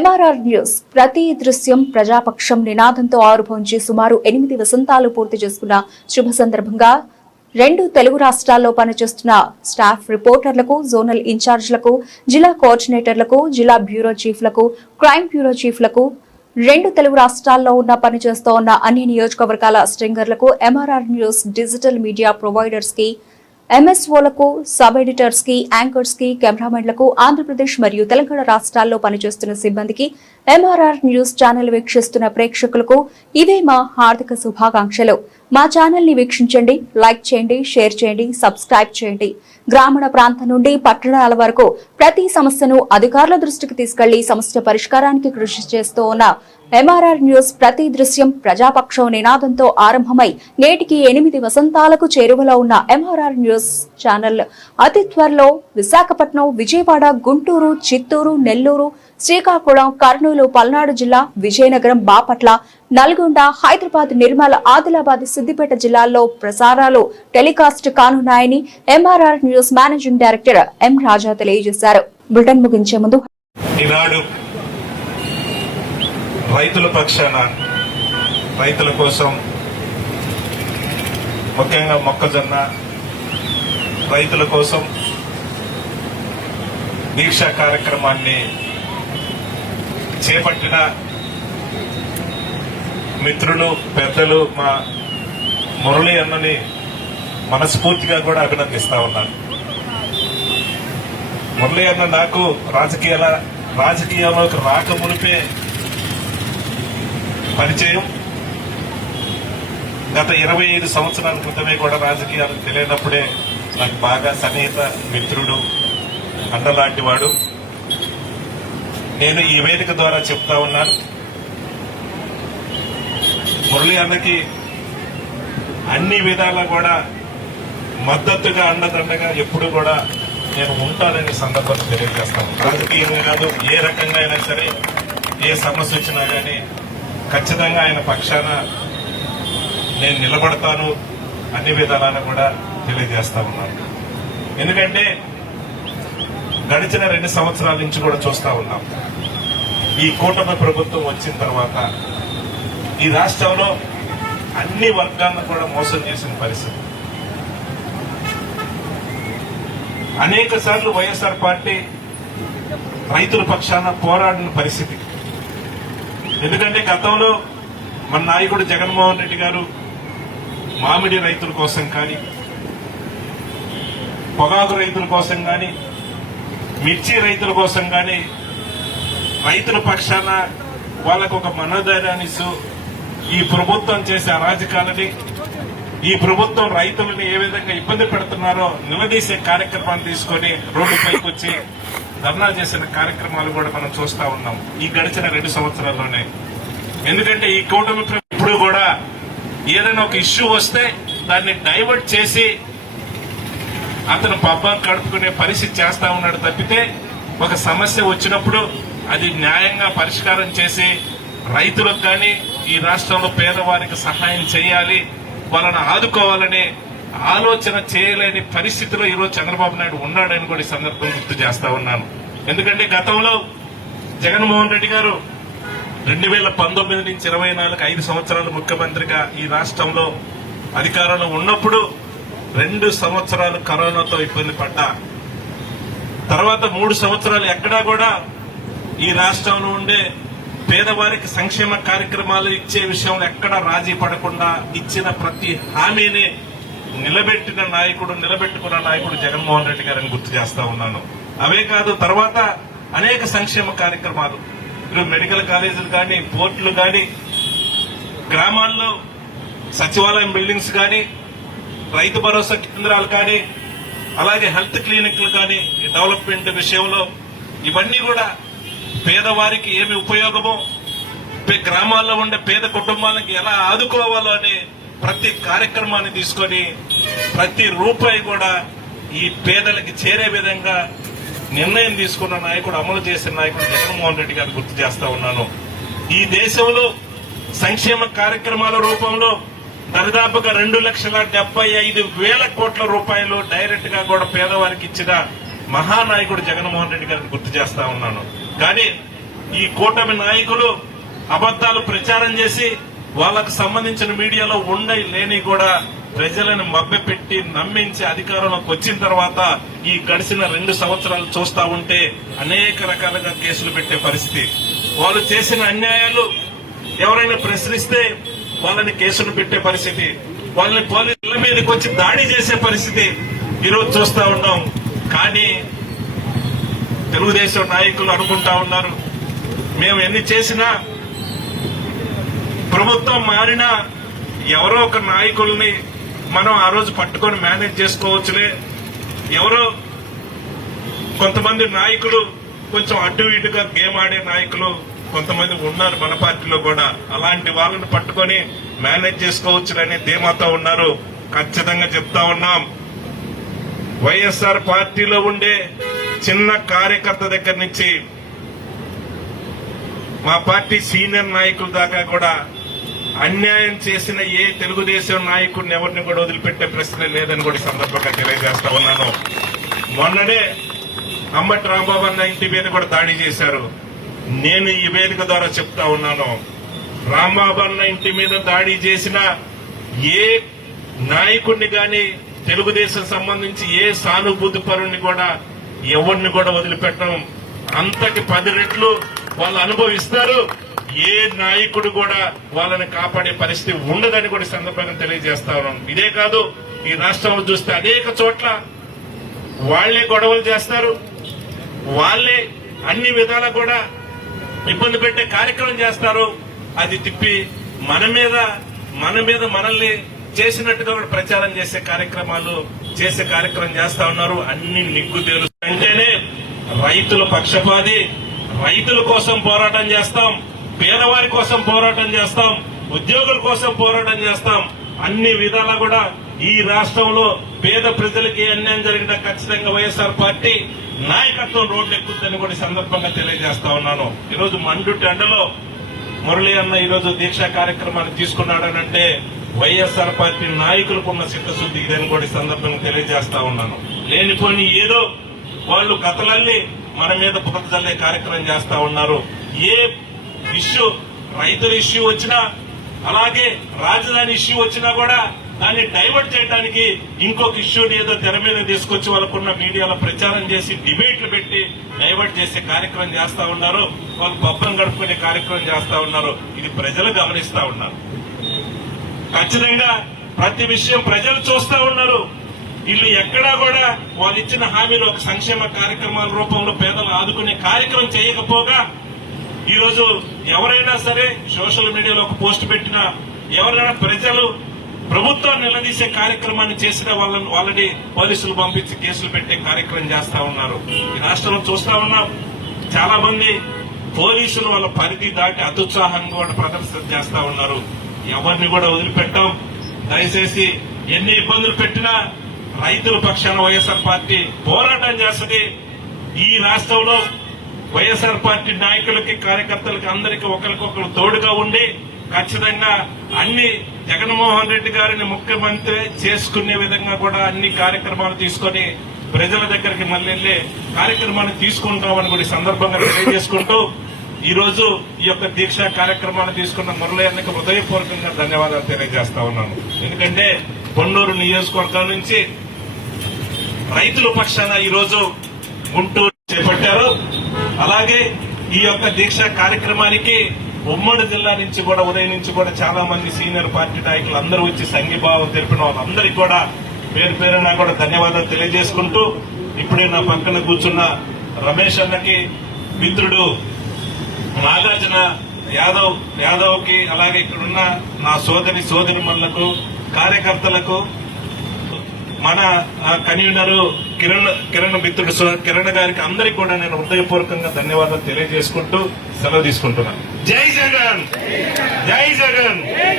MRR news ప్రతి దృశ్యం ప్రజాపక్షం నినాదంతో ఆరుభవించి సుమారు 8 వసంతాలు పూర్తి చేసుకున్న శుభ సందర్భంగా 2 తెలుగు రాష్ట్రాల్లో పనిచేస్తున్న స్టాఫ్ రిపోర్టర్లకు, జోనల్ ఇన్ఛార్జ్లకు, జిల్లా కోఆర్డినేటర్లకు, జిల్లా బ్యూరో చీఫ్లకు, క్రైమ్ బ్యూరో చీఫ్లకు, 2 తెలుగు రాష్ట్రాల్లో పనిచేస్తూ ఉన్న అన్ని నియోజకవర్గాల స్ట్రింగర్లకు, MRR news digital media providers కి, ఎంఎస్ఓలకు, సబ్ ఎడిటర్స్ కి, యాంకర్స్ కి, కెమెరామెన్లకు, ఆంధ్రప్రదేశ్ మరియు తెలంగాణ రాష్ట్రాల్లో పనిచేస్తున్న సిబ్బందికి, ఎంఆర్ఆర్ న్యూస్ ఛానల్ వీక్షిస్తున్న ప్రేక్షకులకు ఇవే మా హార్దిక శుభాకాంక్షలు. మా ఛానల్ ని వీక్షించండి, లైక్ చేయండి, షేర్ చేయండి, సబ్స్క్రైబ్ చేయండి. గ్రామీణ ప్రాంతం నుండి పట్టణాల వరకు ప్రతి సమస్యను అధికారుల దృష్టికి తీసుకెళ్లి సమస్య పరిష్కారానికి కృషి చేస్తూ ఉన్న ఎంఆర్ఆర్ న్యూస్ ప్రతి దృశ్యం ప్రజాపక్షం నినాదంతో ఆరంభమై నేటికి 8 వసంతాలకు చేరువలో ఉన్న ఎంఆర్ఆర్ న్యూస్ ఛానల్ అతి త్వరలో విశాఖపట్నం, విజయవాడ, గుంటూరు, చిత్తూరు, నెల్లూరు, శ్రీకాకుళం, కర్నూలు, పల్నాడు జిల్లా, విజయనగరం, బాపట్ల, నల్గొండ, హైదరాబాద్, నిర్మల్, ఆదిలాబాద్, సిద్దిపేట జిల్లాల్లో ప్రసారాలు టెలికాస్ట్ కానున్నాయని MRR news managing director M Raja తెలియజేశారు. బులెటిన్ ముగించే ముందు రైతుల పక్షాన, రైతుల కోసం ముఖ్యంగా మొక్కజొన్న రైతుల కోసం దీక్షా కార్యక్రమాన్ని చేపట్టిన మిత్రులు, పెద్దలు మా మురళి అన్నని మనస్ఫూర్తిగా కూడా అభినందిస్తా ఉన్నాను. మురళి అన్న నాకు రాజకీయాల్లోకి రాక మునిపే పరిచయం. గత 25 సంవత్సరాల క్రితమే కూడా రాజకీయాలు తెలియనప్పుడే నాకు బాగా సన్నిహిత మిత్రుడు, అన్నలాంటి వాడు. నేను ఈ వేదిక ద్వారా చెప్తా ఉన్నాను, మురళి అన్నకి అన్ని విధాలా కూడా మద్దతుగా, అండదండగా ఎప్పుడు కూడా నేను ఉంటానని సందర్భంగా తెలియజేస్తాను. రాజకీయంగా కాదు, ఏ రకంగా అయినా సరే, ఏ సమస్య వచ్చినా కానీ ఖచ్చితంగా ఆయన పక్షాన నేను నిలబడతాను, అన్ని విధాలను కూడా తెలియజేస్తా ఉన్నాను. ఎందుకంటే గడిచిన 2 సంవత్సరాల నుంచి కూడా చూస్తా ఉన్నాం, ఈ కూటమి ప్రభుత్వం వచ్చిన తర్వాత ఈ రాష్ట్రంలో అన్ని వర్గాలను కూడా మోసం చేసిన పరిస్థితి. అనేక సార్లు వైఎస్ఆర్ పార్టీ రైతుల పక్షాన పోరాడిన పరిస్థితి. ఎందుకంటే గతంలో మన నాయకుడు జగన్మోహన్ రెడ్డి గారు మామిడి రైతుల కోసం కానీ, పొగాకు రైతుల కోసం కానీ, మిర్చి రైతుల కోసం కానీ రైతుల పక్షాన వాళ్ళకు ఒక మనోధైర్యాన్ని ఇస్తూ ఈ ప్రభుత్వం చేసే అరాజకాలని, ఈ ప్రభుత్వం రైతులను ఏ విధంగా ఇబ్బంది పెడుతున్నారో నిలదీసే కార్యక్రమాన్ని తీసుకొని రోడ్డుపైకి వచ్చి ధర్నా చేసిన కార్యక్రమాలు కూడా మనం చూస్తా ఉన్నాం ఈ గడిచిన 2 సంవత్సరాల్లోనే. ఎందుకంటే ఈ కూటమి ఇప్పుడు కూడా ఏదైనా ఒక ఇష్యూ వస్తే దాన్ని డైవర్ట్ చేసి అతను పబ్బం గడుపుకునే పరిస్థితి చేస్తా ఉన్నాడు తప్పితే, ఒక సమస్య వచ్చినప్పుడు అది న్యాయంగా పరిష్కారం చేసి రైతులకు కానీ, ఈ రాష్ట్రంలో పేదవారికి సహాయం చేయాలి, వాళ్ళని ఆదుకోవాలనే ఆలోచన చేయలేని పరిస్థితిలో ఈరోజు చంద్రబాబు నాయుడు ఉన్నాడని కూడా ఈ సందర్భం గుర్తు చేస్తా ఉన్నాను. ఎందుకంటే గతంలో జగన్మోహన్ రెడ్డి గారు 2019 నుంచి 24 5 సంవత్సరాలు ముఖ్యమంత్రిగా ఈ రాష్ట్రంలో అధికారంలో ఉన్నప్పుడు 2 సంవత్సరాలు కరోనాతో ఇబ్బంది పడ్డా, తర్వాత 3 సంవత్సరాలు ఎక్కడా కూడా ఈ రాష్ట్రంలో ఉండే పేదవారికి సంక్షేమ కార్యక్రమాలు ఇచ్చే విషయంలో ఎక్కడా రాజీ పడకుండా ఇచ్చిన ప్రతి హామీని నిలబెట్టుకున్న నాయకుడు జగన్మోహన్ రెడ్డి గారిని గుర్తు చేస్తా ఉన్నాను. అవే కాదు, తర్వాత అనేక సంక్షేమ కార్యక్రమాలు, మెడికల్ కాలేజీలు కానీ, పోర్టులు కానీ, గ్రామాల్లో సచివాలయం బిల్డింగ్స్ కానీ, రైతు భరోసా కేంద్రాలు కానీ, అలాగే హెల్త్ క్లినిక్లు కానీ డెవలప్మెంట్ విషయంలో ఇవన్నీ కూడా పేదవారికి ఏమి ఉపయోగమో, గ్రామాల్లో ఉండే పేద కుటుంబాలకు ఎలా ఆదుకోవాలో అనే ప్రతి కార్యక్రమాన్ని తీసుకొని ప్రతి రూపాయి కూడా ఈ పేదలకి చేరే విధంగా నిర్ణయం తీసుకున్న నాయకుడు, అమలు చేసిన నాయకుడు జగన్మోహన్ రెడ్డి గారిని గుర్తు చేస్తా ఉన్నాను. ఈ దేశంలో సంక్షేమ కార్యక్రమాల రూపంలో దాదాపుగా 2,75,000 కోట్ల రూపాయలు డైరెక్ట్ గా కూడా పేదవారికి ఇచ్చిన మహానాయకుడు జగన్మోహన్ రెడ్డి గారిని గుర్తు చేస్తా ఉన్నాను. కానీ ఈ కూటమి నాయకులు అబద్ధాలు ప్రచారం చేసి వాళ్ళకు సంబంధించిన మీడియాలో ఉండయి లేని కూడా ప్రజలను మభ్యపెట్టి నమ్మించి అధికారంలోకి వచ్చిన తర్వాత ఈ గడిచిన 2 సంవత్సరాలు చూస్తా ఉంటే అనేక రకాలుగా కేసులు పెట్టే పరిస్థితి. వాళ్ళు చేసిన అన్యాయాలు ఎవరైనా ప్రశ్నిస్తే వాళ్ళని కేసులు పెట్టే పరిస్థితి, వాళ్ళని పోలీసుల మీదకి వచ్చి దాడి చేసే పరిస్థితి ఈరోజు చూస్తా ఉన్నాం. కానీ తెలుగుదేశం నాయకులు అనుకుంటా ఉన్నారు మేము ఎన్ని చేసినా ప్రభుత్వం మారినా ఎవరో ఒక నాయకుల్ని మనం ఆ రోజు పట్టుకొని మేనేజ్ చేసుకోవచ్చులే. ఎవరో కొంతమంది నాయకులు కొంచెం అటు ఇటుగా గేమ్ ఆడే నాయకులు కొంతమంది ఉన్నారు మన పార్టీలో కూడా. అలాంటి వాళ్ళని పట్టుకొని మేనేజ్ చేసుకోవచ్చులనే ధీమాతో ఉన్నారు. ఖచ్చితంగా చెప్తా ఉన్నాం, వైఎస్ఆర్ పార్టీలో ఉండే చిన్న కార్యకర్త దగ్గర నుంచి మా పార్టీ సీనియర్ నాయకుల దాకా కూడా అన్యాయం చేసిన ఏ తెలుగుదేశం నాయకుడిని ఎవరిని కూడా వదిలిపెట్టే ప్రశ్న లేదని కూడా సందర్భంగా తెలియజేస్తా ఉన్నాను. మొన్ననే అంబటి రాంబాబు అన్న ఇంటి మీద కూడా దాడి చేశారు. నేను ఈ వేదిక ద్వారా చెప్తా ఉన్నాను, రాంబాబు అన్న ఇంటి మీద దాడి చేసిన ఏ నాయకుడిని గాని తెలుగుదేశం సంబంధించి ఏ సానుభూతి పరుణ్ణి కూడా ఎవరిని కూడా వదిలిపెట్టడం, అంతకి 10 రెట్లు వాళ్ళు అనుభవిస్తారు. ఏ నాయకుడు కూడా వాళ్ళని కాపాడే పరిస్థితి ఉండదని కూడా సందర్భంగా తెలియజేస్తా ఉన్నాం. ఇదే కాదు, ఈ రాష్ట్రంలో చూస్తే అనేక చోట్ల వాళ్లే గొడవలు చేస్తారు, వాళ్లే అన్ని విధాలా కూడా ఇబ్బంది పెట్టే కార్యక్రమం చేస్తారు. అది తిప్పి మన మీద మనల్ని చేసినట్టుగా కూడా ప్రచారం చేసే కార్యక్రమం చేస్తా ఉన్నారు. అన్ని నిగ్గు తెలుసు అంటేనే రైతుల పక్షపాతి, రైతుల కోసం పోరాటం చేస్తాం, పేదవారి కోసం పోరాటం చేస్తాం, ఉద్యోగుల కోసం పోరాటం చేస్తాం. అన్ని విధాలా కూడా ఈ రాష్ట్రంలో పేద ప్రజలకి అన్యాయం జరిగిన ఖచ్చితంగా వైఎస్ఆర్ పార్టీ నాయకత్వం రోడ్లు ఎక్కుతుందని కూడా సందర్భంగా తెలియజేస్తా ఉన్నాను. ఈరోజు మండుటి ఎండలో మురళీ అన్న ఈరోజు దీక్షా కార్యక్రమాన్ని తీసుకున్నాడనంటే వైఎస్ఆర్ పార్టీ నాయకులకు ఉన్న చిత్తశుద్ధి ఇదని కూడా సందర్భంగా తెలియజేస్తా ఉన్నాను. లేనిపోని ఏదో వాళ్ళు కథలల్లి మన మీద బురద జల్లే కార్యక్రమం చేస్తా ఉన్నారు. ఏ ఇష్యూ, రైతుల ఇష్యూ వచ్చినా అలాగే రాజధాని ఇష్యూ వచ్చినా కూడా దాన్ని డైవర్ట్ చేయడానికి ఇంకొక ఇష్యూని ఏదో తెర మీద తీసుకొచ్చి వాళ్ళకున్న మీడియాలో ప్రచారం చేసి డిబేట్లు పెట్టి డైవర్ట్ చేసే కార్యక్రమం చేస్తా ఉన్నారు. వాళ్ళు పబ్బం గడుపుకునే కార్యక్రమం చేస్తా ఉన్నారు. ఇది ప్రజలు గమనిస్తా ఉన్నారు. ఖచ్చితంగా ప్రతి విషయం ప్రజలు చూస్తా ఉన్నారు. వీళ్ళు ఎక్కడా కూడా వాళ్ళు ఇచ్చిన హామీలు ఒక సంక్షేమ కార్యక్రమాల రూపంలో పేదలు ఆదుకునే కార్యక్రమం చేయకపోగా ఈరోజు ఎవరైనా సరే సోషల్ మీడియాలో ఒక పోస్ట్ పెట్టినా, ఎవరైనా ప్రజలు ప్రభుత్వాన్ని నిలదీసే కార్యక్రమాన్ని చేసిన వాళ్ళని పోలీసులు పంపించి కేసులు పెట్టే కార్యక్రమం చేస్తా ఉన్నారు. ఈ రాష్ట్రంలో చూస్తా ఉన్నాం, చాలా మంది పోలీసులు వాళ్ళ పరిధి దాటి అత్యుత్సాహంగా కూడా ప్రదర్శన చేస్తా ఉన్నారు. ఎవరిని కూడా వదిలిపెట్టాం. దయచేసి ఎన్ని ఇబ్బందులు పెట్టినా రైతుల పక్షాన వైఎస్ఆర్ పార్టీ పోరాటం చేస్తుంది. ఈ రాష్ట్రంలో వైఎస్ఆర్ పార్టీ నాయకులకి, కార్యకర్తలకి అందరికీ ఒకరికొకరు తోడుగా ఉండి ఖచ్చితంగా అన్ని జగన్మోహన్ రెడ్డి గారిని ముఖ్యమంత్రి చేసుకునే విధంగా కూడా అన్ని కార్యక్రమాలు తీసుకొని ప్రజల దగ్గరికి మళ్ళీ వెళ్లే కార్యక్రమాన్ని తీసుకుంటామని కూడా సందర్భంగా తెలియజేసుకుంటూ ఈ రోజు ఈ యొక్క దీక్షా కార్యక్రమాన్ని తీసుకున్న మురళీ అన్నకు హృదయపూర్వకంగా ధన్యవాదాలు తెలియజేస్తా ఉన్నాను. ఎందుకంటే పొన్నూరు నియోజకవర్గం నుంచి రైతుల పక్షాన ఈ రోజు గుంటూరు చేపట్టారు. అలాగే ఈ యొక్క దీక్షా కార్యక్రమానికి ఉమ్మడి జిల్లా నుంచి కూడా, ఉదయం నుంచి కూడా చాలా మంది సీనియర్ పార్టీ నాయకులు అందరూ వచ్చి సంఘీభావం తెలిపిన వాళ్ళందరికీ కూడా పేరు పేరున కూడా ధన్యవాదాలు తెలియజేసుకుంటూ, ఇప్పుడే నా పక్కన కూర్చున్న రమేష్ అన్నకి, మిత్రుడు నాగార్జున యాదవ్ కి, అలాగే ఇక్కడున్న నా సోదరిమణులకు, కార్యకర్తలకు, మన కన్వీనర్ కిరణ్ మిత్రుడు కిరణ్ గారికి అందరికీ కూడా నేను హృదయపూర్వకంగా ధన్యవాదాలు తెలియజేసుకుంటూ సెలవు తీసుకుంటున్నాను. జై జగన్, జై జగన్.